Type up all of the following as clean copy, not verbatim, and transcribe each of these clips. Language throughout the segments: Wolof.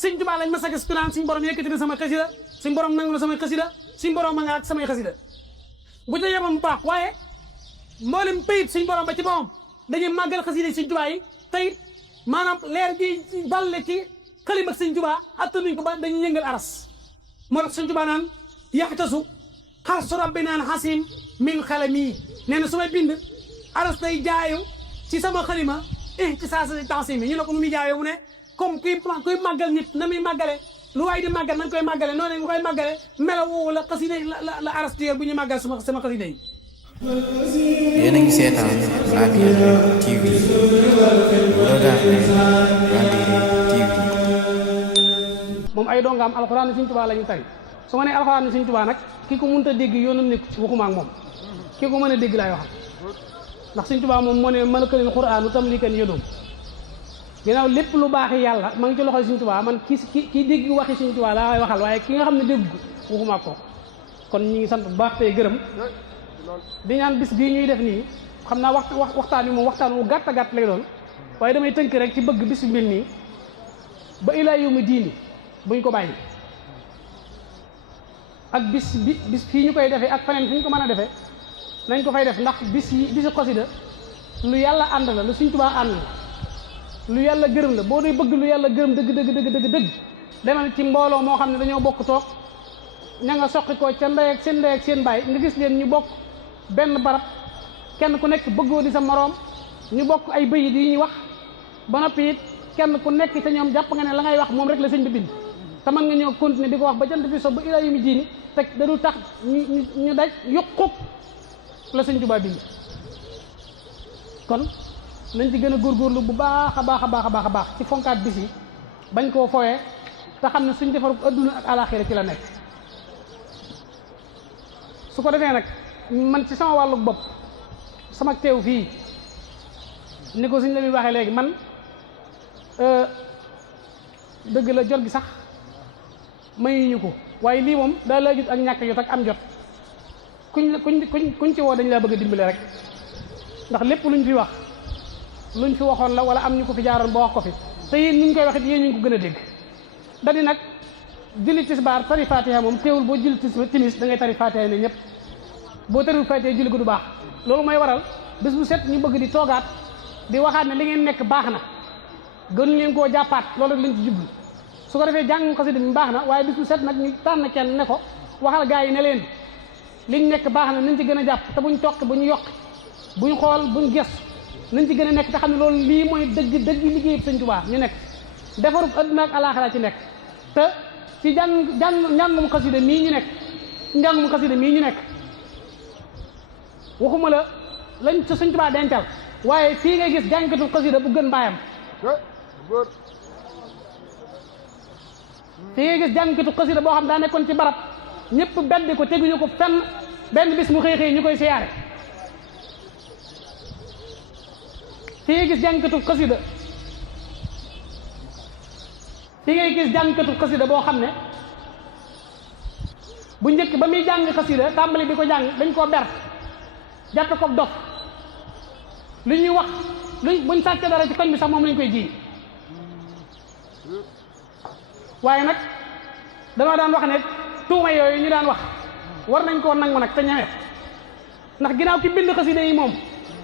sëñ Tuubaa lañ ma sa gis naan suñ borom yëkkati na sama xasida suñ borom nangu na sama xasida suñ borom ma nga ak samay xasida bu ñu yemoon bu baax waaye mboolem payit suñ borom ba ci boppam dañuy màggal xasida yi sëñ Tuubaa yi tey maanaam leer gi balle ci xalima ak sëñ Tuubaa attanuñ ko ba dañuy yëngal aras moo tax sëñ Tuubaa naan yaxtasu xarsu rabbi naan xasim min xalami nee na su may bind aras day jaayu ci sama xalima ci saa sa tansim yi ñu ne ko nu muy jaayoo mu ne comme kuy màggal nit na muy màggale lu waay di màggal nañ koy màggale noonu nga koy màggale melo woowu la xasida la aras di yor bu ñu màggal sama xasida yi. yéen a ngi seetaan Labyrinth TV vous regardez Labyrinth TV. moom ay dongaam alxuraan Sëñ Tuubaa la ñu tari su ma nee alxuraan Sëñ Tuubaa nag ki ko mënut a dégg yoonam nekk ci waxuma ak moom ki ko mën a dégg laay waxal ndax Sëñ Tuubaa moom moo ne malakalil qur'aanu tamlikan yadum ginnaaw lépp lu baax yàlla ma ngi ci loxoy Sëñ Tuubaa man ki dégg waxi Sëñ Tuubaa laa waxal waaye ki nga xam ne dégg waxuma ak ko kon ñu ngi sant bu baax tey gërëm di ñaan bis bii ñuy def nii xam naa waxtaan bi moom waxtaan wu gàtt gàtt lay doon waaye damay tënk rek ci bëgg bis bi mel nii ba ilaa yawmi diini buñ ko bàyyi ak bis fii ñu koy defee ak feneen fi ñu ko mën a defee nañ ko fay def ndax bisu xasida lu yàlla ànd la lu Sëñ Tuubaa ànd la lu yàlla gërëm la boo dee bëgg lu yàlla gërëm dëgg demal ci mbooloo moo xam ne dañoo bokk toog ña nga soqi ko ca ndey ak seen baay nga gis leen ñu bokk benn barab kenn ku nekk bëggoo di sa moroom ñu bokk ay bëyit yi ñuy wax ba noppi it kenn ku nekk te ñoom jàpp nga ne la ngay wax moom rek la sëñ bi bind te mën nga ñëw continuer di ko wax ba jant bi so ba ilaa yawmi diini te dañu tax ñu daj yuqub la Sëñ Tuubaa bind kon nañ ci gën a góorgóorlu bu baax a baax ci fonkaat bis yi bañ koo fooyee te xam ne suñ defaru adduna ak alaxira ci la nekk su ko defee nag man ci sama wàllu bopp sama teew fii ni ko suñ la muy waxee léegi man dëgg la jot gi sax mayuñu ko waaye lii moom daa laa jut ak ñàkk jot ak am jot kuñ ci woo dañ laa bëgg a dimbale rek ndax lépp luñ fi wax luñ fi waxoon la wala am ñu ko fi jaaroon ba wax ko fi te yéen ñu koy wax it yéen ñu ko gën a dégg dadi nag julli tisbaar tari fatiha moom teewul boo julli timis da ngay tari fatiha ne ñëpp boo tariwul fatiha julli ko du baax loolu mooy waral bés bu set ñu bëgg di toogaat di waxaat ne li ngeen nekk baax na gën leen koo jàppaat loolu rek lañ ci jublu su ko defee jàng xasida bi baax na waaye bés bu set nag ñu tànn kenn ne ko waxal gaa yi ne leen liñ nekk baax na nañ ci gën a jàpp te buñ toqi buñ yokk buñ xool buñ gestu nañ ci gën a nekk te xam ne loolu lii mooy dëgg liggéey Sëñ Tuubaa ñu nekk defarub adduna ak alaaxira ci nekk te ci njàngum xasida mii ñu nekk waxuma la lañ ca Sëñ Tuubaa dencal waaye fii ngay gis jàngkatu xasida bu gën baayam fii ngay gis jàngkatu xasida boo xam daa nekkoon ci barab ñëpp beddi ko teguñu ko fenn benn bis mu xëy ñu koy siyaare fii ngay gis jàngkatu xasida boo xam ne bu njëkk ba muy jàng xasida tàmbali di ko jàng dañ koo ber jàppe ko dof lu ñuy wax buñ sàccee dara ci koñ bi sax moom lañ koy jiiñ waaye nag dama daan wax ne tuuma yooyu ñu daan wax war nañ koo nangu nag te ñeme ndax ginnaaw ki bind xasida yi moom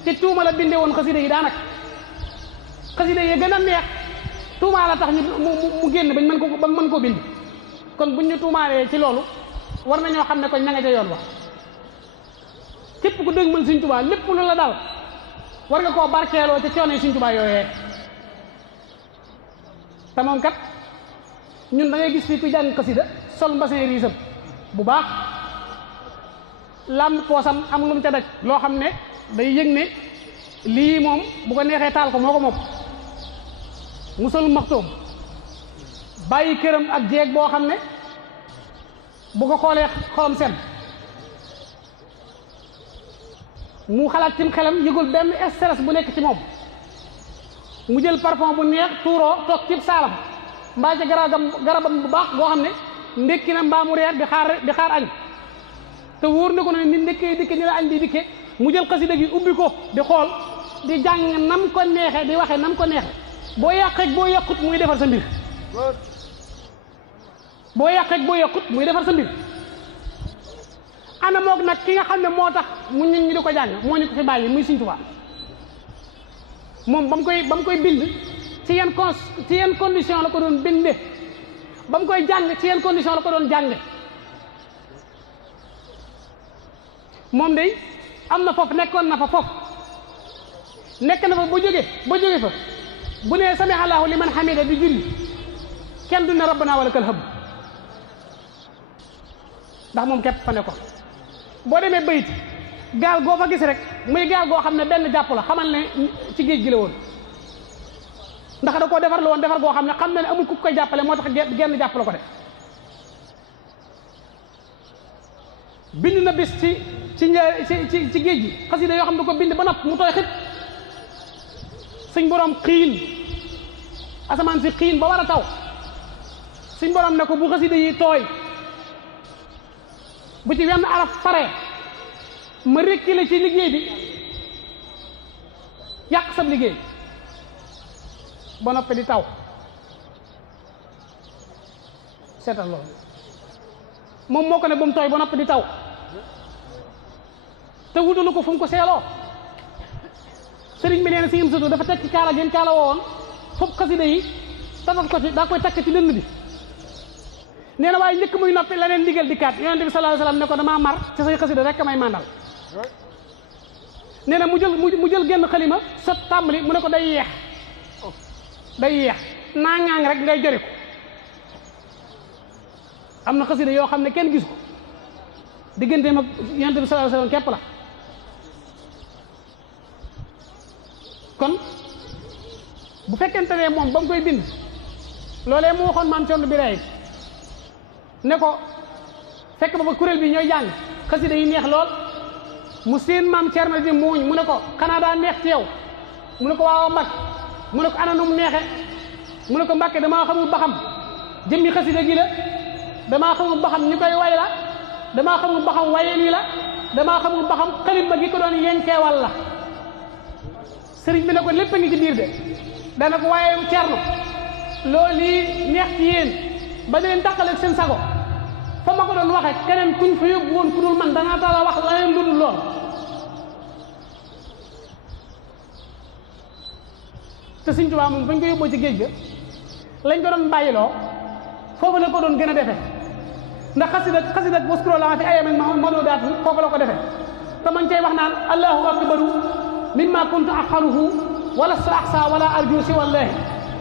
ci tuuma la bindee woon xasida yi daanaka xasida yi gën a neex tuumaa la tax mu génn bañ mën koo bind kon buñ ñu tuumaalee ci loolu war nañoo xam ne ko ña nga ca yoon wax képp ku dégg mën Sëñ Tuubaa lépp lu la dal war nga koo barkeeloo ca coono Sëñ Tuubaa yooyee te moom kat ñun da ngay gis fii ku jàng xasida sol mbasin riisam bu baax làmb poosam am lu mu ca daj loo xam ne day yëg ne lii moom bu ko neexee taal ko moo ko moom mu sol maxtoom bàyyi këram ak jeeg boo xam ne bu ko xoolee xolam sedd mu xalaat cim xelam yëgul benn stress bu nekk ci moom mu jël parfum bu neex tuuroo toog cib saalam mbaa ca garabam bu baax boo xam ne ndékki na mbaa mu reer di xaar añ te wóor na ko ne ni ndékkee dikke ni la añ di dikke mu jël xasida gi ubbi ko di xool di jàng nam ko neexe di waxe nam ko neexe boo yàq rek boo yàqut muy defar sa mbir boo yàq ak boo yàqut muy defar sa mbir. ana moog nag ki nga xam ne moo tax mu nit ñi di ko jàng moo ñu ko fi bàyyi muy Sëriñ Tuubaa moom ba mu koy bind ci yenn condition la ko doon binde ba mu koy jàng ci yenn condition la ko doon jànge moom day am na foofu nekkoon na fa foofu nekk na fa ba jóge fa bu nee sami Allahu liman hamida di julli kenn du ne rabbana wala kal hamd ndax moom képp fa nekkoon boo demee bayit gaal goo fa gis rek muy gaal goo xam ne benn jàpp la xamal ne ci géej gi la woon ndax da koo defar la woon defar goo xam ne xam na ne amul ku koy jàppale moo tax genn jàpp la ko def bind na bis ci géej gi xasida yoo xam ne da ko bind ba nopp mu tooy xit suñ borom xiin asamaan si xiin ba war a taw suñ borom ne ko bu xasida yi tooy bu ci wenn araf pare ma rekki la ci liggéey bi yàq sab liggéey ba noppi di taw seetal loolu moom moo ko ne ba mu tooy ba noppi di taw te wutalu ko fu mu ko seeloo sëriñ bi nee na si im sutu dafa tekki kaala gën kaala woowoon foofu xasida yi tafal ko ci daa koy takk ci dënn bi nee na waaye njëkk muy noppi leneen ndigal dikkaat yonente bi sallallahu alayhi wasallam ne ko damaa mar ci say xasida rek may mandal nee na mu jël genn xalima sot tàmbali mu ne ko day yeex naa ŋaang rek ngay jori ko am na xasida yoo xam ne kenn gis ko digganteem ak yonente bi sallallahu alayhi wasallam képp la kon bu fekkente ne moom ba mu koy bind loolee mu waxoon maam Cerno Birahim ne ko fekk ba kuréel bi ñooy jàng xasida yi neex lool mu seen maam Cerno di muuñ mu ne ko xanaa daa neex ci yow mu ne ko waaw Mbàkke mu ne ko ana nu mu neexe mu ne ko Mbàkke damaa xamul ba xam jëmmi xasida gi la damaa xamul ba xam ñu koy way la damaa xamul ba xam wayeen yi la damaa xamul ba xam xalima gi ko doon yenkeewal la sëriñ bi ne ko lépp a ngi ci biir de dana ko waaye Cerno loolu yi neex ci yéen ba leen tàqaleeg seen sago fa ma ko doon waxe keneen kuñ fa yóbbu woon ku dul man danaa tala wax la leen lu dul lool te Sëriñ Tuubaa moom bañ ko yóbboo ci géej ga lañ ko doon bàyyiloo foofu la ko doon gën a defe ndax xasida waskuro la fi ayamin mado daat foofu la ko defe te man cay wax naan allahu akbaru mimma kuntu axaluhu wala sa axsa wala arju si wallahi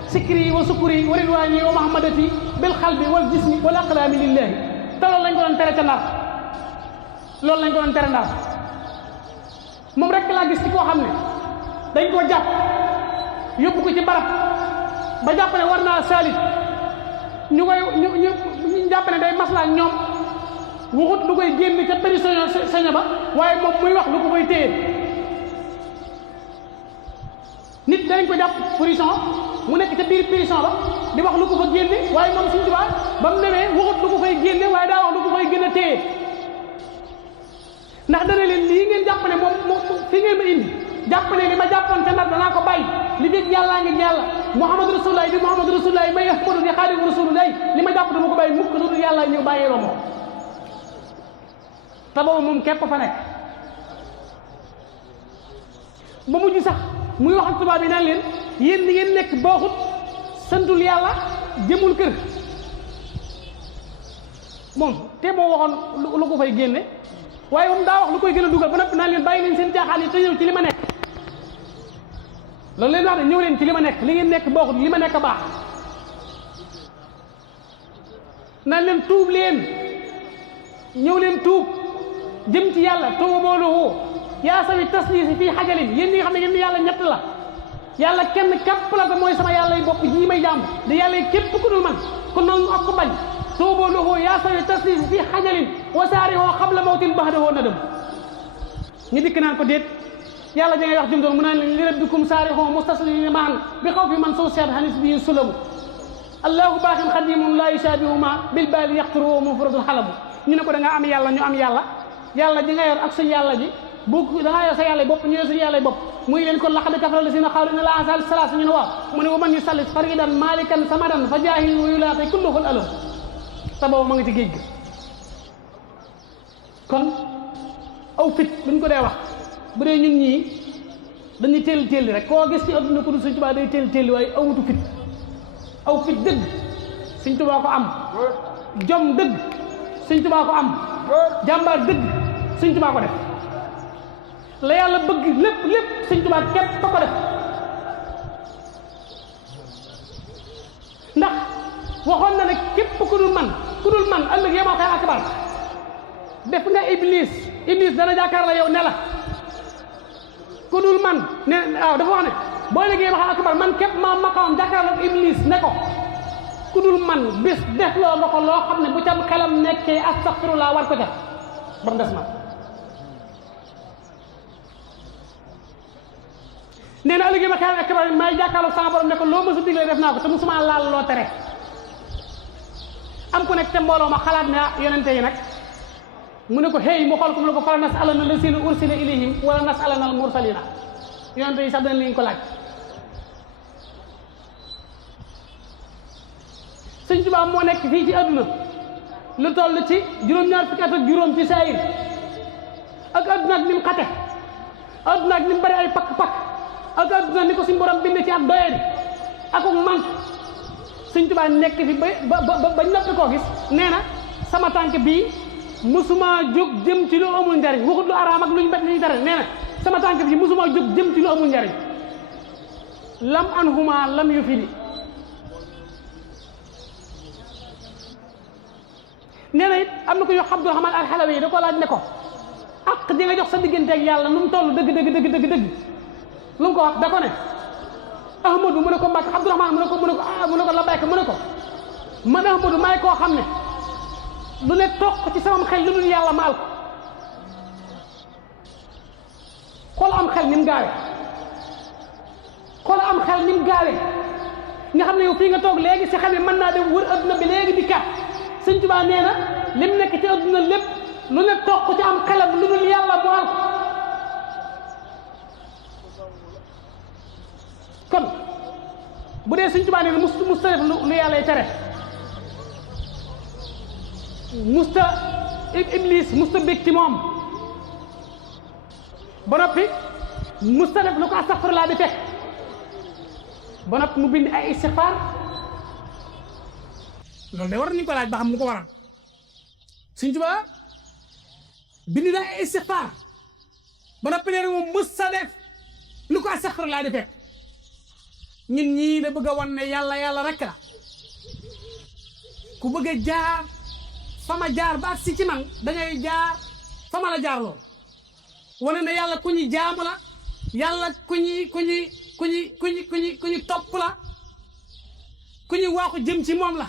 sikri wa sukuri wa ridwani wa mahamadati bil xalbi wal jismi wal aqlaami lillahi te loolu lañ ko doon tere ca Ndar loolu lañ ko doon tere Ndar moom rek laa gis ci koo xam ne dañ koo jàpp yóbbu ko ci barab ba jàpp ne war naa saalit ñu jàpp ne day maslaa ñoom waxut lu koy génn ca prison ba waaye moom muy wax lu ko koy téye nit danañ ko jàpp prison mu nekk ca biir prison ba di wax lu ko fa génne waaye moom Sëriñ Tuubaa ba mu demee waxut lu ko fay génne waaye daa wax lu ko fay gën a téye ndax dana leen lii ngeen jàpp ne moom fi ngeen ma indi jàpp ne li ma jàppoon ca Ndar danaa ko bàyyi li fekk yàllaa ngi yàlla Muhammadu Rasulullah bi Muhammadu Rasulullah may Ahmadu di Xaadimu Rasulullah li ma jàpp dama ko bàyyi mukk lu dul yàlla ñëw bàyyee loo moom te boobu moom képp fa nekk ba mujj sax muy wax ak tubaab yi naan leen yéen li ngeen nekk baaxut santul yàlla jëmul kër moom te moo waxoon lu ko fay génne waaye moom daa wax lu koy gën a dugal ba noppi naan leen bàyyi leen seen jaaxaan yi te ñëw ci li ma nekk loolu leen wax ne ñëw leen ci li ma nekk li ngeen nekk baaxut li ma nekk a baax naan leen tuub leen ñëw leen tuub jëm ci yàlla tuubooluhu yaa sawi tasliisi fii xajalin yéen ñi nga xam ne yéen yàlla ñett la yàlla kenn képp la te mooy sama yàlla yi bopp jii may jàmm di yàlla yi képp ku dul man ku nangu ak ku bañ tuuboo lahu yaa sawi tasliisi fii xajalin wasaarihoo xabla mawtin baxdahoo nadam ñu dikk naan ko déet yàlla ja ngay wax jëm doon mu naan li rabbikum saarihoo mustaslimin maan bi xaw fi man soo seet xanis bii sulamu allahu baaxin xadimun laa yusaabihu ma bil baali yaqturuhu mufradul xalamu ñu ne ko da nga am yàlla ñu am yàlla yàlla ji nga yor ak suñu yàlla ji bu da ngaa yor sa yàlla bopp ñu yor suñu yàlla bopp muy leen kon laqad kafara lazina qaalu inna llaaha saalisu salaasa ñu ne waaw mu ne wa man yusallis faridan malikan samadan fa jaahil wa yulaaqi kulluhul alam te boobu ma nga ci géej gi kon aw fit buñ ko dee wax bu dee ñun ñii dañuy téeli rek koo gis ci adduna ko du Sëñ Tuubaa day téeli waaye awutu fit aw fit dëgg Sëñ Tuubaa ko am jom dëgg Sëñ Tuubaa ko am jàmbaar dëgg Sëñ Tuubaa ko def la yàlla bëgg lépp Sëñ Tuubaa képp ko def ndax waxoon na ne képp ku dul man ëllëg yemal xëy akbar def nga iblis dana jàkkaar la yow ne la ku dul man ne waaw dafa wax ne boo léegi yemal xëy akbar man képp ma maqamam jàkkaar la iblis ne ko ku dul man bis def loo nga ko loo xam ne bu ca xelam nekkee astaghfirullah war ko ca ba mu des man nee na ëllëg yemal xëy akbar may jàkkaarloo sama borom ne ko loo mësa digle def naa ko te musuma laal loo tere am ku nekk te mbooloo ma xalaat ne yonente yi nag mu ne ko hey mu xool ko mu ne ko fala nas'alanna llaziina ursila ilayhim wala nas'alanna al mursalina yonente yi sax dana leen ko laaj Sëñ Tuubaa moo nekk fii ci adduna lu toll ci juróom-ñaar fukki at ak juróom ci saayir ak adduna ak ni mu xate adduna ak ni mu bëri ay pakk-pakk ak adduna ni ko suñu borom bind ci ak doyadi ak manque Sëñ Tuubaa nekk fi ba noppi koo gis nee na sama tànk bii musuma jóg jëm ci lu amul njariñ waxut lu araam ak lu ñu bet lu ñu tere nee na sama tànk bii musuma jóg jëm ci lu amul njariñ lam anhuma lam yu fidi nee na it am na ko yox Abdul Rahmaan al-Halawi yi da ko laaj ne ko ak di nga jox sa diggante ak yàlla nu mu toll dëgg lu mu ko wax da ko ne Ahmadu mu ne ko Mbàkke Abdul Rahmaan mu ne ko labbayka mu ne ko man Ahmadu maay koo xam ne lu ne toq ci sama xel lu dul yàlla maal ko xool am xel ni mu gaawee nga xam ne yow fii nga toog léegi si xam ne mën naa dem wër adduna bi léegi di kat Sëñ Tuubaa nee na lim nekk ci adduna lépp lu ne toq ci am xelam lu dul yàlla maal ko kon bu dee Sëñ Tuubaa nee na musta def lu yàlla tere musta iblis musta bég ci moom ba noppi musta def lu ko astaghfirullah di fekk ba noppi mu bind ay istighfar loolu de war nañu ko laaj ba xam lu ko waral Sëñ Tuubaa bind na ay istighfar ba noppi nee na moom musta def lu ko astaghfirullah di fekk ñun ñii da bëgg a wan ne yàlla rek la ku bëgg a jaar fama jaar ba si ci man dangay jaar fama la jaar loolu wane ne yàlla ku ñuy jaamu la yàlla ku ñuy topp la ku ñuy waaxu jëm ci moom la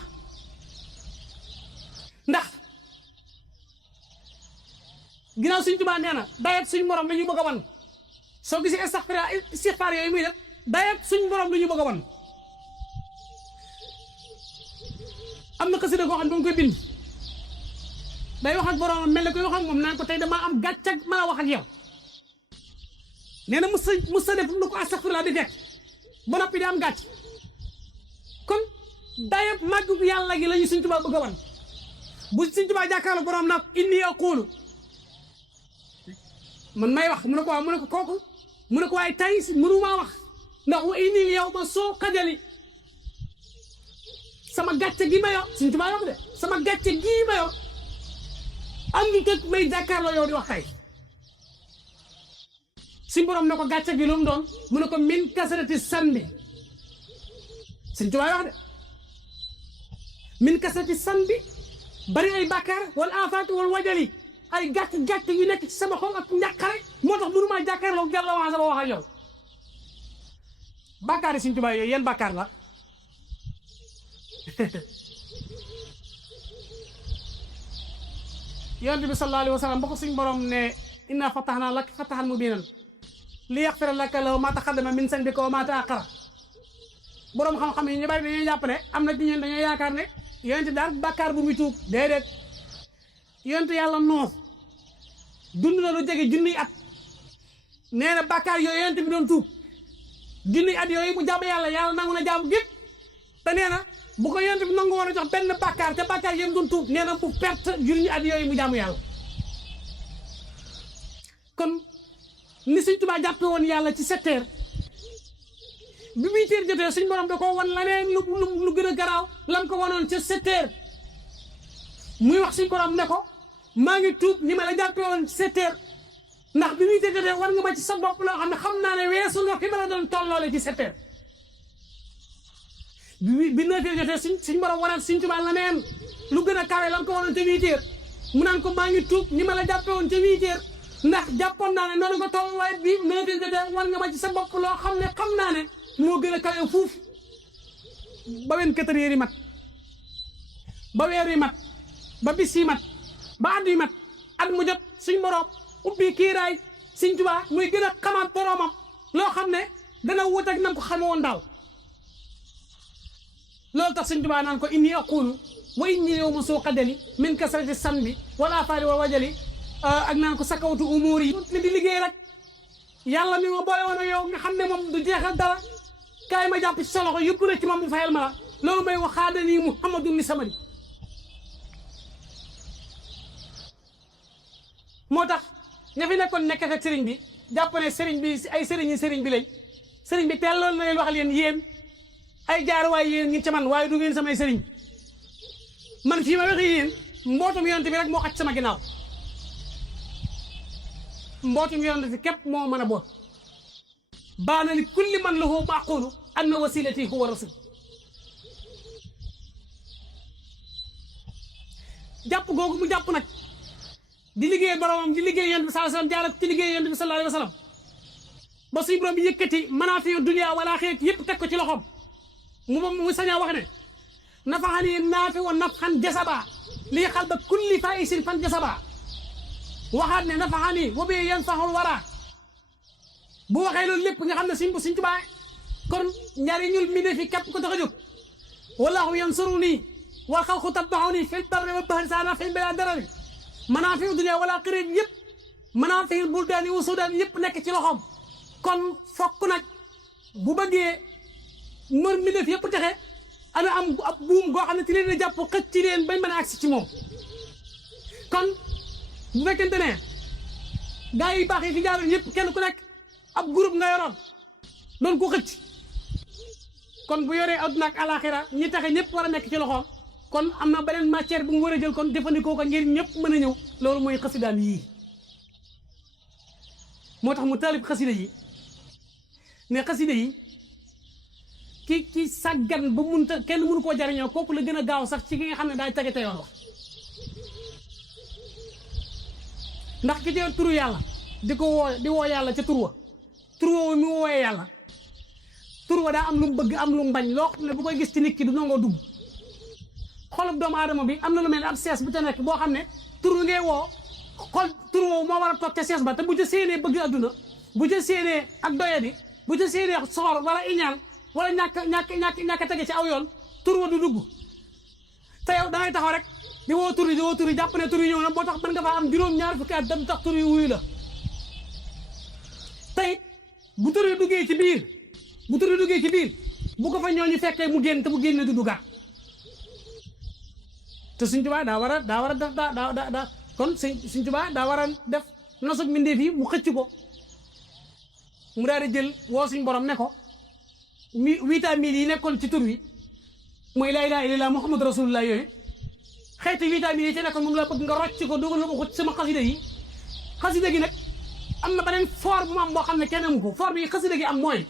ndax ginnaaw Sëñ Tuubaa nee na dayet suñ morom la ñu bëgg a wan soo gisee istighfar yooyu muy def dayet suñ borom lu ñu bëgg a wan am na xasida koo xam ne ba mu koy bind day wax ak borom mel ne koy wax ak moom naan ko tey damaa am gàcce ak maa wax ak yow nee na musa def lu ko astaghfirullah di fekk ba noppi di am gàcc kon dayet màggu yàlla gi la ñu Sëñ Tuubaa bëgg a wan bu Sëñ Tuubaa jàkkaarloo borom nag inni aqulu man may wax mu ne ko waaw mu ne ko kooku mu ne ko waaye tey mënumaa wax ndax wa inni yow ma soo xajali sama gàcce gi ma yor Sëñ Tuubaa wax de sama gàcce gii ma yor am ngi tëg may jàkkaarloo yow di wax tey si borom ne ko gàcce gi lu mu doon mu ne ko min kasarati sanbi Sëñ Tuubaa wax de min kasarati sanbi bari ay bàkkaar wala afaati wala wajali ay gàcc yu nekk ci sama xol ak njàqare moo tax mënumaa jàkkaarloo jàlla wax sama wax ak yow bàkkaar yi Sëñ Tuubaa yooyu yan bàkkaar la yonent bi sallallahu alayhi wa sallam ba ko suñ borom ne inna fatahna laka fatahan mubinan li yaghfira laka lahu ma taqaddama min zanbika wa ma ta'akhkhara borom xam-xam yi ñu bari dañuy jàpp ne am na ci ñun dañoo yaakaar ne yonent daal bàkkaar bu muy tuub déedéet yonent yàlla Nuux dund na lu jege junniy at nee na bàkkaar yooyu yonent bi doon tuub junniy at yooyu bu jàmm yàlla nangu na jàmm gépp te nee na bu ko yonent bi nangu woon a jox benn bàkkaar te bàkkaar yéen doon tuub nee na bu perte juróomi at yooyu mu jaamu yàlla kon ni Sëñ Tuubaa jàppe woon yàlla ci 7 heures bi 8 heures jotee suñ borom da ko wan leneen lu gën a garaaw lan ko wanoon ca 7 heures muy wax suñ borom ne ko maa ngi tuub ni ma la jàppe woon ci 7 heures ndax bi 8 heures jotee war nga ma ci sa bopp loo xam ne xam naa ne weesu nga fi ma la doon tolloole ci 7 heures bi 9 heures jotee suñ borom wanaat Sëñ Tuubaa leneen lu gën a kawe lan ko wanoon ca 8 heures mu naan ko maa ngi tuub ni ma la jàppe woon ca 8 heures ndax jàppoon naa ne noonu nga toll waaye bi 9 heures jotee war nga ma ci sa bopp loo xam ne xam naa ne moo gën a kawe fuuf ba 24 heures yi mat ba weer yi mat ba bis yi mat ba at yi mat at mu jot suñ borom ubbi kiiraay Sëñ Tuubaa muy gën a xamaat boromam loo xam ne dana wut ak nam ko xame woon daaw loolu tax Sëñ Tuubaa naan ko inni aqulu wa inni yawma suuqadali min kasrati sanbi wal afaari wa wajali ak naan ko sakawtu umuur yi ne di liggéey rek yàlla mi ma boole woon yow nga xam ne moom du jeexal dara kaay ma jàpp ci sa loxo yëpp la ci moom mu fayal ma la loolu may waxaadani Muhammadu ni samadi moo tax ña fi nekkoon nekk ak sëriñ bi jàpp ne sëriñ bi ay sëriñ bi lañ sëriñ bi teel loolu na leen waxal yéen ay jaaruwaay yéen ngi ci man waaye du ngeen samay sëriñ man fii ma waxee yéen mbootum yonent bi rek moo xaj sama ginnaaw mbootum yonent bi képp moo mën a boot baana li kulli man lahu maqulu anna wasilati huwa rasul jàpp googu mu jàpp nag di liggéey boromam di liggéey yonent bi sallallahu alayhi wasallam jaarat ci liggéey yonent bi sallallahu alayhi wasallam ba suñu borom bi yëkkati manaafi'u dunya wala xeet yëpp teg ko ci loxoom mu sañaa wax ne nafaxani naafi wa nafxan jasaba lii xalba kulli faisin fan jasaba waxaat ne nafaxani wa bi yanfaxul wara bu waxee loolu lépp nga xam ne Sëñ Tuubaa kon ñaari ñul mi ne fi képp ko tax a jóg wallahu yansuruni wal xalqu tatbaxuni fil barri wal bahri saana fi bila darari manaafi'u dunya wala xeet yëpp manaafi'u buldaani wa suudaan yëpp nekk ci loxoom kon fokk nag bu bëggee mër mi def yëpp texe ana am ab buum goo xam ne ci leen a jàpp xëcc ci leen bañ mën a agsi ci moom kon bu fekkente ne gaa yi baax yi fi jaaroon yëpp kenn ku nekk ab groupe nga yoroon doon ko xëcc kon bu yoree adduna ak alaxira ñi taxe ñëpp war a nekk ci loxoom kon am na beneen matière bu mu war a jël kon jëfandikoo ko ngir ñëpp mën a ñëw loolu mooy xasidaan yii moo tax mu taalib xasida yi ne xasida yi ki sàggan ba munta kenn mënu koo jariñoo kooku la gën a gaaw sax ci ki nga xam ne daay tege te yoon wax ndax ki teew turu yàlla di ko woo di woo yàlla ca tur wa mu wooyee yàlla tur wa daa am lu mu bëgg am lu mu bañ loo xam ne bu koy gis ci nit ki du nangoo dugg xolub doomu aadama bi am na lu mel ne ab sees bu ca nekk boo xam ne tur wi ngay woo xol tur woowu moo war a toog ca sees ba te bu ca séenee bëgg adduna bu ca séenee ak doyadi bu ca séenee soxor wala iñaan wala ñàkk tege ci aw yoon tur wa du dugg te yow da ngay taxaw rek di woo tur yi jàpp ne tur yi ñëw na boo tax mën nga faa am juróom-ñaar fukki at dem tax tur yi wuyu la tey bu tur yi duggee ci biir bu ko fa ñooñu fekkee mu génn te mu génn du duggaat te Sëñ Tuubaa daa war a def daa kon Sëñ Tuubaa daa war a def nosug mbindeef yi mu xëcc ko mu daal di jël woo suñ borom ne ko vitamines yi nekkoon ci tur wi mooy laa ilaaha illallaah Muhammadu Rasulullah yooyu xeeti vitamines yi ci nekkoon moom la bëgg nga rocc ko dugal ko ci sama xasida yi xasida gi nag am na beneen foor bu mu am boo xam ne kenn amu ko foor bi xasida gi am mooy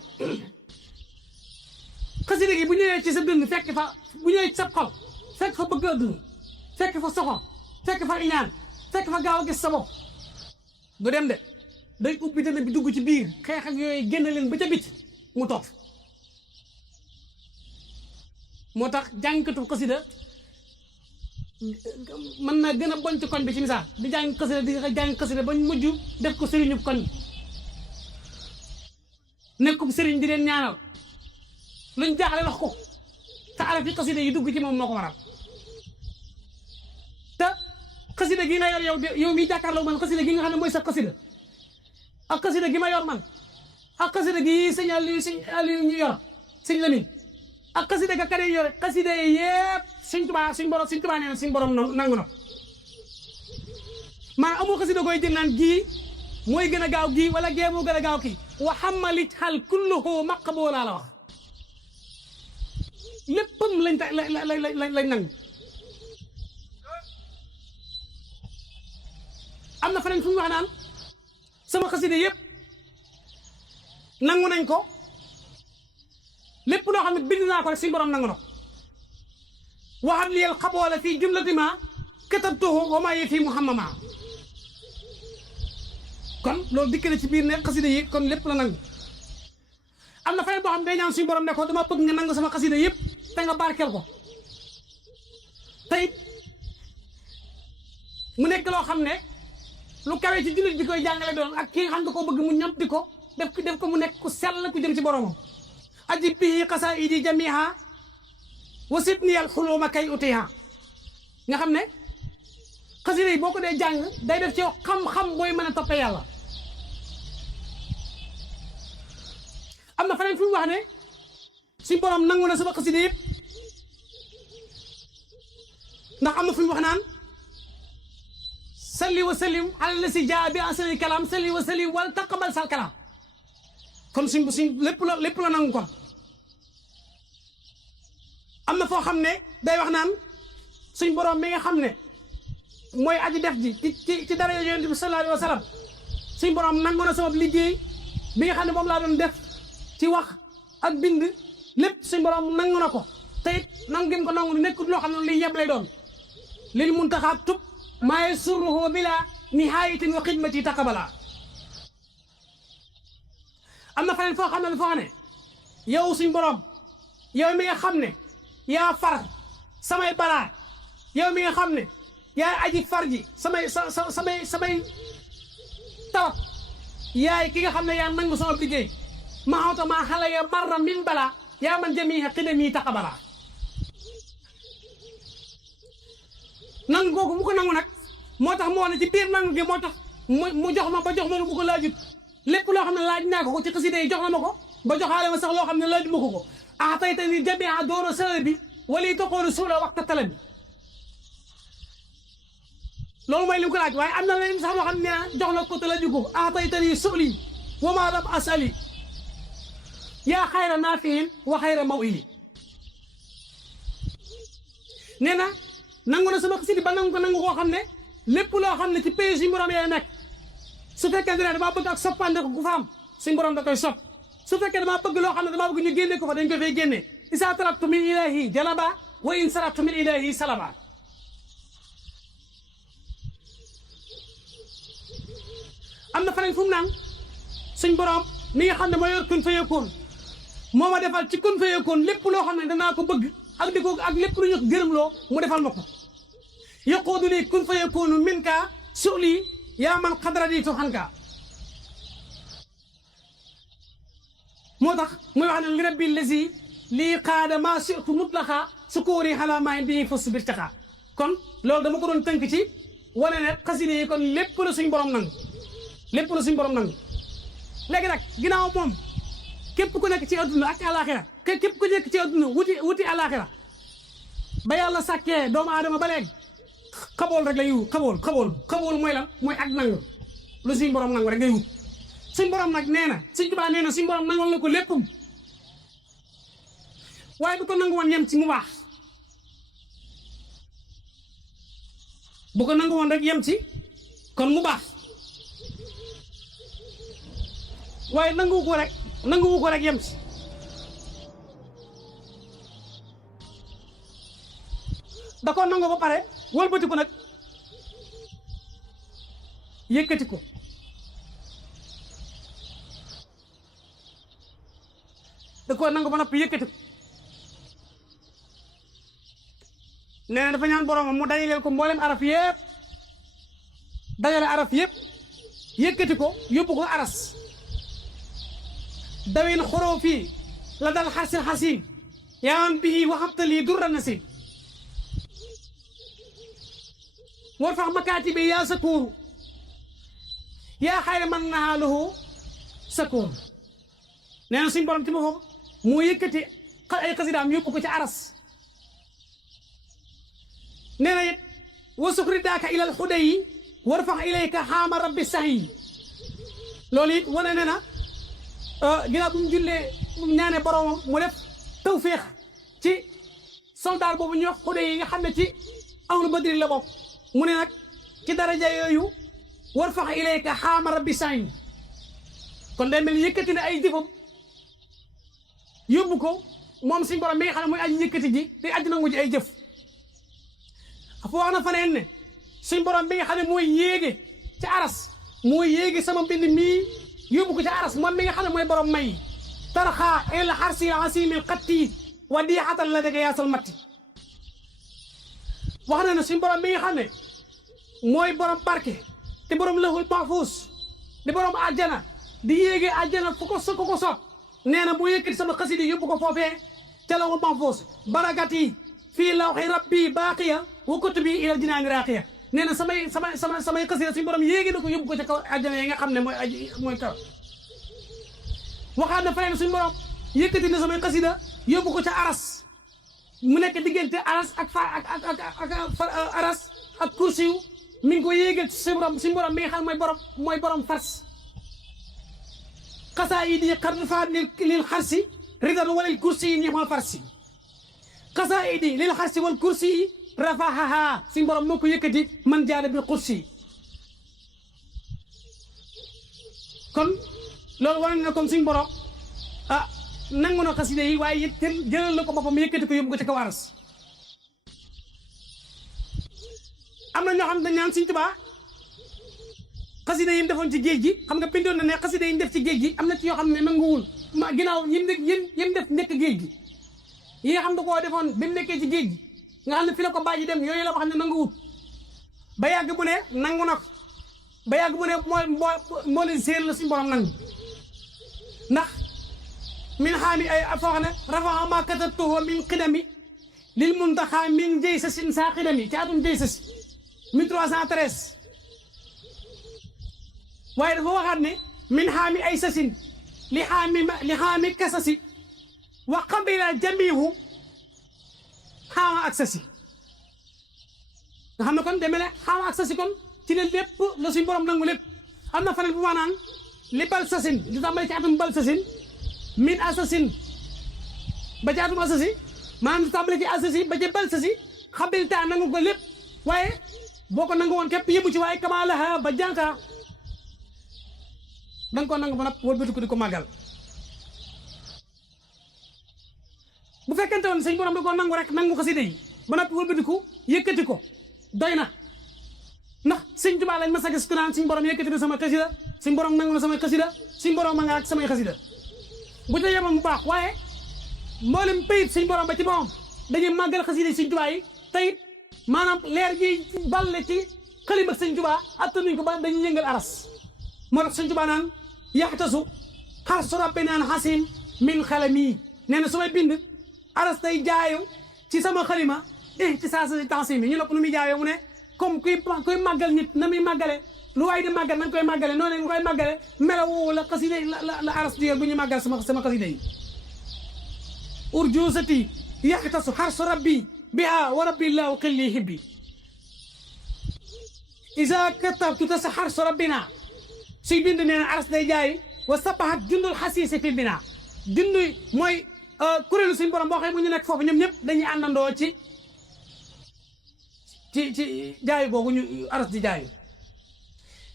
xasida gi bu ñëwee ci sa dënn fekk fa bu ñëwee ci sa xol fekk fa bëgg adduna fekk fa soxor fekk fa iñaan fekk fa gaaw a gis sa bopp du dem de day ubbi dënn bi dugg ci biir xeex ak yooyu génn leen ba ca bit mu toog moo tax jàngkatu xasida mën na gën a bon ci koñ bi ci misaal di jàng xasida bañ mujj def ko sëriñu koñ nekkum sëriñ di leen ñaanal luñ jaaxle wax ko te araf yi xasida yi dugg ci moom moo ko waral te xasida gi nga yor yow miy jàkkaarloo man xasida gi nga xam ne mooy sa xasida ak xasida gi ma yor man ak xasida gi sëñ Aliou ñu yor sëñ Lamine ak xasida ga kare yore xasida yépp Sëñ Tuubaa nee na suñ borom nangu na maanaam amul xasida koy jël naan gii mooy gën a gaaw gii wala gee moo gën a gaaw kii wa xamalit xal kulluhu maqbula la wax léppam lañ nangu am na feneen fu mu wax naan sama xasida yëpp nangu nañ ko lépp loo xam ne bind naa ko rek suñu borom nangu na ko waxat liyel xaboola fii jumlati ma katabtuhu wa ma yeti muhammama kon loolu dikk na ci biir ne xasida yi kon lépp la nangu am na feneen boo xam ne day ñaan suñu borom ne ko dama bëgg nga nangu sama xasida yëpp te nga barkeel ko tey mu nekk loo xam ne lu kawe ci jullit bi koy jàngale doon ak ki nga xam ne ko bëgg mu ñam di ko def ko mu nekk ku sell ku jëm ci boromam ajib bihi qasaidi jamiha wasitni al xuluma kay utiha nga xam ne xasida yi boo ko dee jàng day def ci yow xam-xam booy mën a toppee yàlla am na feneen fu mu wax ne suñu borom nangu na sama xasida yëpp ndax am na fu mu wax naan salli wa sallim ala lasi jaa bi asali kalaam salli wa sallim wala taqabal sal kalaam kon suñ lépp la nangu kon am na foo xam ne day wax naan suñ borom mi nga xam ne mooy aji def ji ci dara yonent bi sallallahu alayhi wa sallam suñ borom nangu na sama liggéey bi nga xam ne moom laa doon def ci wax ak bind lépp suñ borom nangu na ko te it nangu gën ko nangu nekkul loo xam ne liy yeb lay doon lil muntaxaab tub maaye surruhu bila nihayatin wa xidmati taqabala am na feneen foo xam ne foo ne yow suñ borom yow mi nga xam ne yaa far samay balaa yow mi nga xam ne yaa aji far ji samay tawat yaay ki nga xam ne yaa nangu sama liggéey ma xawta maa xale ya marra min balaa yaa man jamiha xidami taqabala nangu googu mu ko nangu nag moo tax moo ne ci biir nangu gi moo tax mu jox ma ba jox ma lu mu ko laajut lépp loo xam ne laaj naa ko ci xasida yi jox na ma ko ba joxaale ma sax loo xam ne laaj ma ko tey ni jamia dooro sala bi wala toqoonu suula waxta tala bi loolu mooy li mu ko laaj waaye am na leen sax loo xam ne jox na ko te laaju ko tey ni suuli wa ma lam asali yaa xayra naafiin wa xayra mawili nee na nangu na sama xasida ba nangu koo xam ne lépp loo xam ne ci pays suñu borom yee nekk su fekkee ne damaa bëgg ak soppande ko ku fa am suñu borom da koy sopp su fekkee damaa bëgg loo xam ne damaa bëgg ñu génne ko fa dañ ko fay génne isa tarabtu min ilahi jalaba wa in sarabtu min ilahi salaba am na feneen fu mu naan suñ borom mi nga xam ne moo yor kun fa yëkkoon moo ma defal ci kun fa yëkkoon lépp loo xam ne danaa ko bëgg ak lépp lu ñu gërëm loo mu defal ma ko yaqoodu li kun fa yëkkoonu min ka suuli yaa man xadraditu xanka moo tax muy wax ne li rabbi lazi lii qaada maa situ mutlaqa sukóori xalaa maa indi fas bir taxa kon loolu dama ko doon tënk ci wane ne xasida yi kon lépp la suñ borom nangu lépp la suñ borom nangu léegi nag ginnaaw moom képp ku nekk ci adduna ak alaxira képp ku nekk ci adduna wuti alaxira ba yàlla sàkkee doomu aadama ba léegi xabool rek la yu xabool mooy lan mooy ak nangu lu suñ borom nangu rek ngay wut suñ borom nag nee na suñ Tuubaa nee na suñ borom nangoon na ko léppam waaye bu ko nangu woon yem ci mu baax bu ko nangu woon rek yem ci kon mu baax waaye nanguwu ko rek yem ci da ko nangu ba pare wëlbati ko nag yëkkati ko da ko nangu ba noppi yëkkati ko nee na dafa ñaan boromam mu dajaleel ko mboolem araf yëpp dajale araf yëpp yëkkati ko yóbbu ko aras dawin xoroo fii la dal xarsil xasim yaaman bihi waxabtali durra nasim war fax makaati bi yaa sakuuru yaa xayra man nahaluhu sakuuru nee na suñ borom ci boppam moo yëkkati ay xasidaam yóbbu ko ci aras nee na it wa sukri daaka ilal xudayi warfax ilayka xaama rabbi sahi loolu it wane ne na ginnaaw bu mu jullee mu ñaane boromam mu def tawféex ci soldat boobu ñu wax xude yi nga xam ne ci ahlu badri la bokk mu ne nag ci daraja yooyu warfax ilayka xaama rabbi sahi kon day mel ni yëkkati ne ay jëfam yóbbu ko moom suñu borom mi nga xam ne mooy aji yëkkati ji te aji nangu ji ay jëf foo wax na faneen ne suñu borom bi nga xam ne mooy yéege ci aras mooy yéege sama mbind mii yóbbu ko ci aras moom mi nga xam ne mooy borom may tarxaa el xarsi asimil xatti wa diixatal la dëgg yaasal matti wax na ne suñu borom bi nga xam ne mooy borom barke te borom lëxul mahfuus di borom àjjana di yéege àjjana fu ko soob nee na bu yëkkati sama xasida yóbbu ko foofee ca lawhul mahfuus barakati fii lawxi rabbi baaqiya wa kutubi ila jinaani raaqiya nee na samay xasida suñu borom yéegi na ko yóbbu ko ca kaw àjjana yi nga xam ne mooy kaw waxaat na feneen suñu borom yëkkati na samay xasida yóbbu ko ca aras mu nekk diggante aras ak aras ak kursiyu mi ngi ko yéegal ci suñu borom mi nga xam mooy borom fars xasaayidi xarfaat lil xarsi ridan walil kursi yi ñi ma farsi xasaayidi lil xarsi wal kursi yi rafahaha suñu borom moo ko yëkkati man jaana bi kursi kon loolu wane na comme suñu borom nangu na xasida yi waaye it jëlal na ko boppam yëkkati ko yóbbu ko ca kaw aras am na ñoo xam ne dañ naan Sëñ Tuubaa xasida yi mu defoon ci géej gi xam nga bindoon na ne xasida yi mu def ci géej gi am na ci yoo xam ne nanguwul ma ginnaaw yim def nekk géej gi yi nga xam ne koo defoon bi mu nekkee ci géej gi nga xam ne fi la ko bàyyi dem yooyu la wax ne nanguwul ba yàgg bu ne nangu na ko ba yàgg bu ne moo leen séer la suñu borom nangu ndax min xaami ay foo xam ne rafa ma katabtuhu min xidami lil muntaxa min jëy sa sin saa xidami ci atum jëy sa si 1313 waaye dafa waxaat ne min xaami ay sasin li xaami kasasi wa qabila jamihu xaama ak sasi nga xam ne kon demee ne xaama ak sasi kon ci la lépp la suñu borom nangu lépp am na faneen bu ma naan li bal sasin li tàmbali ci atum bal sasin min asasin ba ci atum asasi maanaam li tàmbali ci asasi ba ci bal sasi xabilta nangu ko lépp waaye boo ko nangu woon képp yëbu ci waaye kama laha ba jànka da nga ko nangu ba nag wëlbati ko di ko màggal bu fekkente woon sëñ borom da koo nangu rek nangu xasida yi ba nag wëlbati ko yëkkati ko doy na ndax sëñ Tuubaa lañ ma sa gis ku naan suñ borom yëkkati na sama xasida suñ borom nangu na samay xasida suñ borom ma nga ak samay xasida bu ca yemoon bu baax waaye mboolem payit suñ borom ba ci boppam dañuy màggal xasida yi sëñ Tuubaa yi tayit maanaam leer gi balle ci xalima sëñ Tuubaa attanuñ ko ba dañuy yëngal aras moo tax sëñ Tuubaa naan yaxtasu xarsu rabbinaan xasim min xalami nee na su may bind aras day jaayu ci sama xalima ci saa si tansim yi ñu lopp nu muy jaayoo mu ne comme kuy màggal nit na muy màggale lu waay di màggal nañ koy màggale noonu lañ koy màggale melaw woowu la xasida la aras di yor bu ñu màggal sama xasida yi urjuusati yaxtasu xarsu rabbi biha wa rabbi llahu xilli hibbi isa katabtu ta sa xarsu rabbina suy bind nee na aras day jaay wa sabahat jundul xasiisi fi bina jundu mooy kuréelu suñu borom boo xam ne ñu nekk foofu ñoom ñëpp dañuy àndandoo ci jaayu boobu ñu aras di jaayu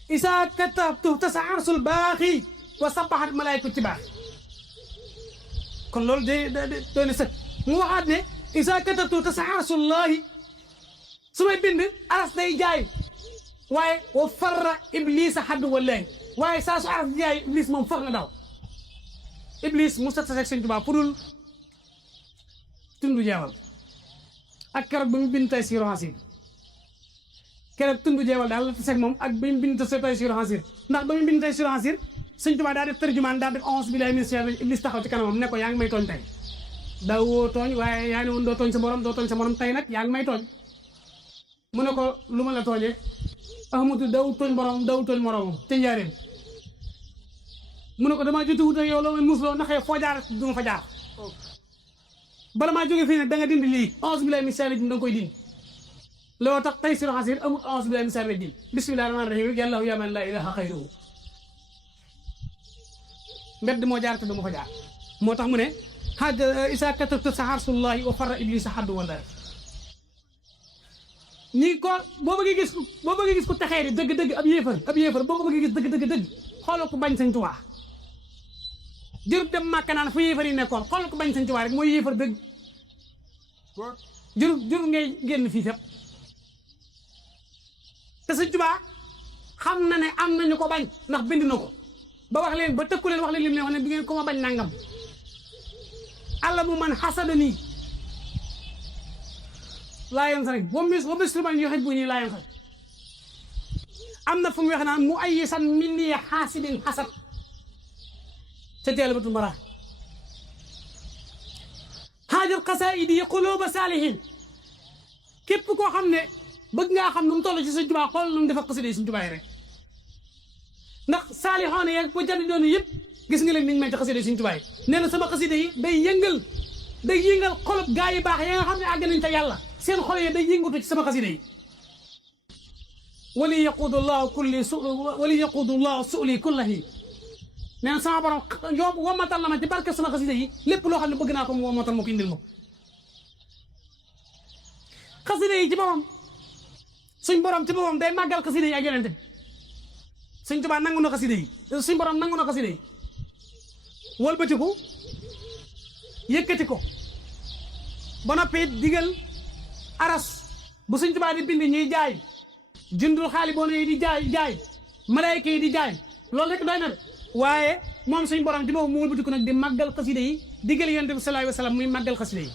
isa katabtu ta sa arsul baaxi wa sabahat malaayku ci baax kon loolu doy na sëkk mu waxaat ne isa katabtu ta sa arsullahi su may bind aras day jaay waaye wa farra iblisa xaddu wallahi waaye saa su aras di jaay iblis moom far na daw iblis mu sat sasek sëñ Tuubaa pudul tundu jeewal ak keroog ba mu bind tay siiro xasir keroog tundu jeewal daal la tasek moom ak ba mu bind tay siiro xasir ndax ba mu bind tay siiro xasir sëñ Tuubaa daa def tërjumaan daa def 11 billahi min shaytaani iblis taxaw ci kanamam ne ko yaa ngi may tooñ tey daa woo tooñ waaye yaa ne woon doo tooñ sa morom tey nag yaa ngi may tooñ mu ne ko lu ma la tooñee Ahmadu daw tooñ moromam te njaareem mu ne ko damaa jotu wut ak yow loo may musloo naxee foo jaar du ma fa jaar bala maa jógee fii nag da nga dindi lii a'uuzu billaahi mina shaytaani rajiim da nga koy dindi loo tax tey si xasir amul a'uuzu billaahi mina shaytaani rajiim bismillaahi rahmaani rahiim yàllaahu yaa man laa ilaaha xayruhu mbedd moo jaar te du ma fa jaar moo tax mu ne xaaj isa katabta sa xarsullahi wa farra iblisa xaddu wala ñi ko boo bëggee gis ko texee di dëgg-dëgg ab yéefar boo ko bëggee gis dëgg xoolal ko bañ Sëñ Tuubaa jërub dem Màkka naan fu yéefar yi nekkoon xoolal ko bañ Sëñ Tuubaa rek mooy yéefar dëgg jërub ngay génn fii fépp te Sëñ Tuubaa xam na ne am nañu ko bañ ndax bind na ko ba wax leen ba tëkku leen wax leen lim leen wax ne bi ngeen ko ma bañ nangam alla mu man xasada nii laa yan sari wa mislu man yuhibbuni laa yan sari am na fu mu wax naan mu ayyisan minni xaasidin xasad ca Jaalibatul Maraaxib xaajal xasaayidi quluuba saalihiin képp koo xam ne bëgg ngaa xam nu mu toll ci Sëñ Tuubaa xool nu mu def ak xasida Sëñ Tuubaa rek ndax saalixoon yeeg bu jandi doon yëpp gis nga leen niñ may ci xasida Sëñ Tuubaa nee na sama xasida yi day yëngal xolub gaa yi baax ya nga xam ne àgg nañ ca yàlla seen xol yi day yëngatu ci sama xasida yi wali yaquudu llahu su'li kullahi nee na sama borom womatal na ma ci barke sama xasida yi lépp loo xam ne bëgg naa ko mu womatal ma ko indil ma xasida yi ci boppam suñ borom ci boppam day màggal xasida yi ak yonente bi Sëñ Tuubaa nangu na xasida yi suñ borom nangu na xasida yi wëlbatiku yëkkati ko ba noppi digal aras bu Sëñ Tuubaa di bind ñuy jaay jundul xaali boona yi di jaay malaayka yi di jaay loolu rek doy na de waaye moom suñ borom ci boobu mu wëlbatiku nag di màggal xasida yi digal yonent bi sallallaahu alayhi wa sallam muy màggal xasida yi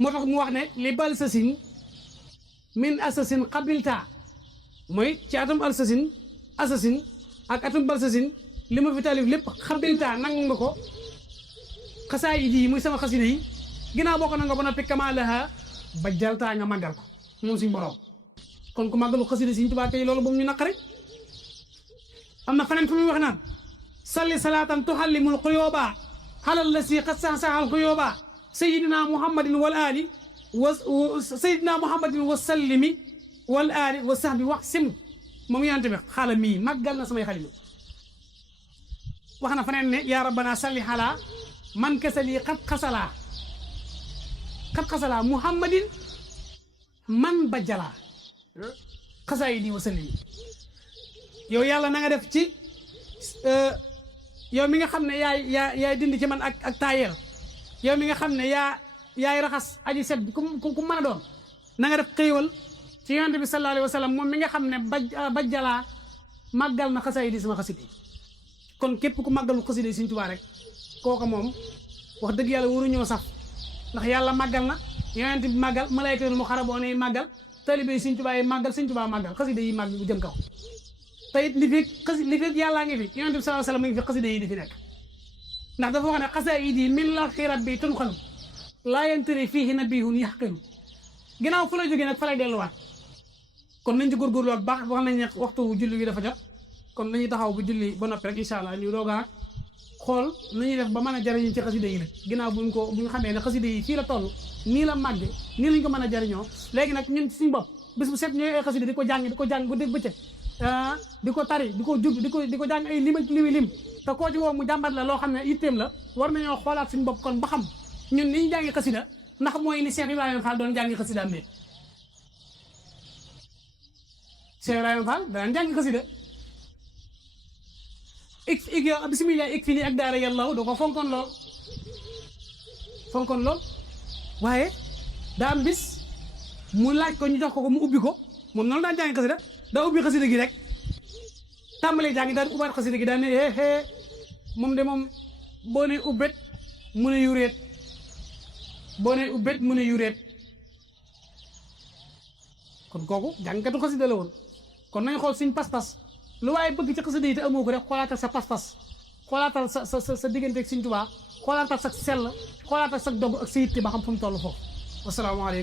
moo tax mu wax ne li bal sasin min asasin qabilta mooy ci atum assasine ak atum balsasin li ma fi taalif lépp xabilta nangu nga ko xasaayid yi muy sama xasida yi ginnaaw boo ko nanga ba noppi kamalaha ba jaltaa nga màggal ko moom suñ borom kon ku màggalu xasida Sëñ Tuubaa kay loolu boobu ñu naqari am na feneen fu muy wax naan salli salaatan tuxallimul xuyooba xalal la si xas saxal xuyooba sayidina muhammadin wal ali wa sallimi wal aali wa sax bi wax sim moom yonent bi xaala mii màggal na samay xalima wax na faneen ne yaa rabbana salli xala man kasali xat xasalaa muhammadin man bajjala xasaay di wa sallim yow yàlla na nga def ci yow mi nga xam ne yaay dindi ci man ak taayeel yow mi nga xam ne yaay raxas aji set bi ku mën a doon na nga def xéewal ci yonent bi sallallaahu alayhi wa sallam moom mi nga xam ne bajjalaa màggal na xasaay di sama xasida yi kon képp ku màggalu xasida yi Sëñ Tuubaa rek kooka moom wax dëgg yàlla waruñoo saf ndax yàlla màggal na yonent bi màggal malaayka yi mu xaraboon yi màggal taalibe yi Sëñ Tuubaa yi màggal Sëñ Tuubaa màggal xasida yi màgg bu jëm kaw te it li fi yàllaa ngi fi yonent bi sallallaahu alayhi wa sallam mi ngi fi xasida yi di fi nekk ndax dafa wax ne xasaayid yi min lawhi rabbi tunqalu laa yantari fiihi nabiyyun yaxqilu ginnaaw fu la jógee nag fa lay delluwaat kon nañ ci góorgóorlu ak baax wax nañ ne waxtu julli gi dafa jot kon nañuy taxaw bu julli ba noppi rek incha allah ñu dooga nag xool nañuy def ba mën a jariñu ci xasida yi nag ginnaaw bu ñu xamee ne xasida yi fii la toll nii la màgge nii lañ ko mën a jariñoo léegi nag ñun suñu bopp bis bu set ñooy ay xasida di ko jàng bu dégg bëccëg di ko tari di ko jub di ko jàng ay lim te koo ci woo mu jàmbat la loo xam ne itteem la war nañoo xoolaat suñu bopp kon ba xam ñun ni ñu jàngi xasida ndax mooy ni Cheikh Ibrahima Fall doon jàngi xasida am Cheikh Ibrahima Fall daan jàngi xasida bisimilah ik fii nii ak daara yàlla doo ko fonkoon lool waaye daa am bis mu laaj ko ñu jox ko mu ubbi ko moom noonu daan jàngi xasida daa ubbi xasida gi rek tàmbalee jàngi daan ubbaat xasida gi daan ne moom de moom boo ne ubbet mu ne yuréet kon kooku jàngkatu xasida la woon kon nañ xool suñ pas-pas lu waaye bëgg ci xasida yi te amoo ko rek xoolaatal sa pas-pas xoolaatal sa diggante ak Sëñ Tuubaa xoolaatal sa sell xoolaatal sa dogg ak sa yitte ba xam fu mu toll foofu wasalaamaaleykum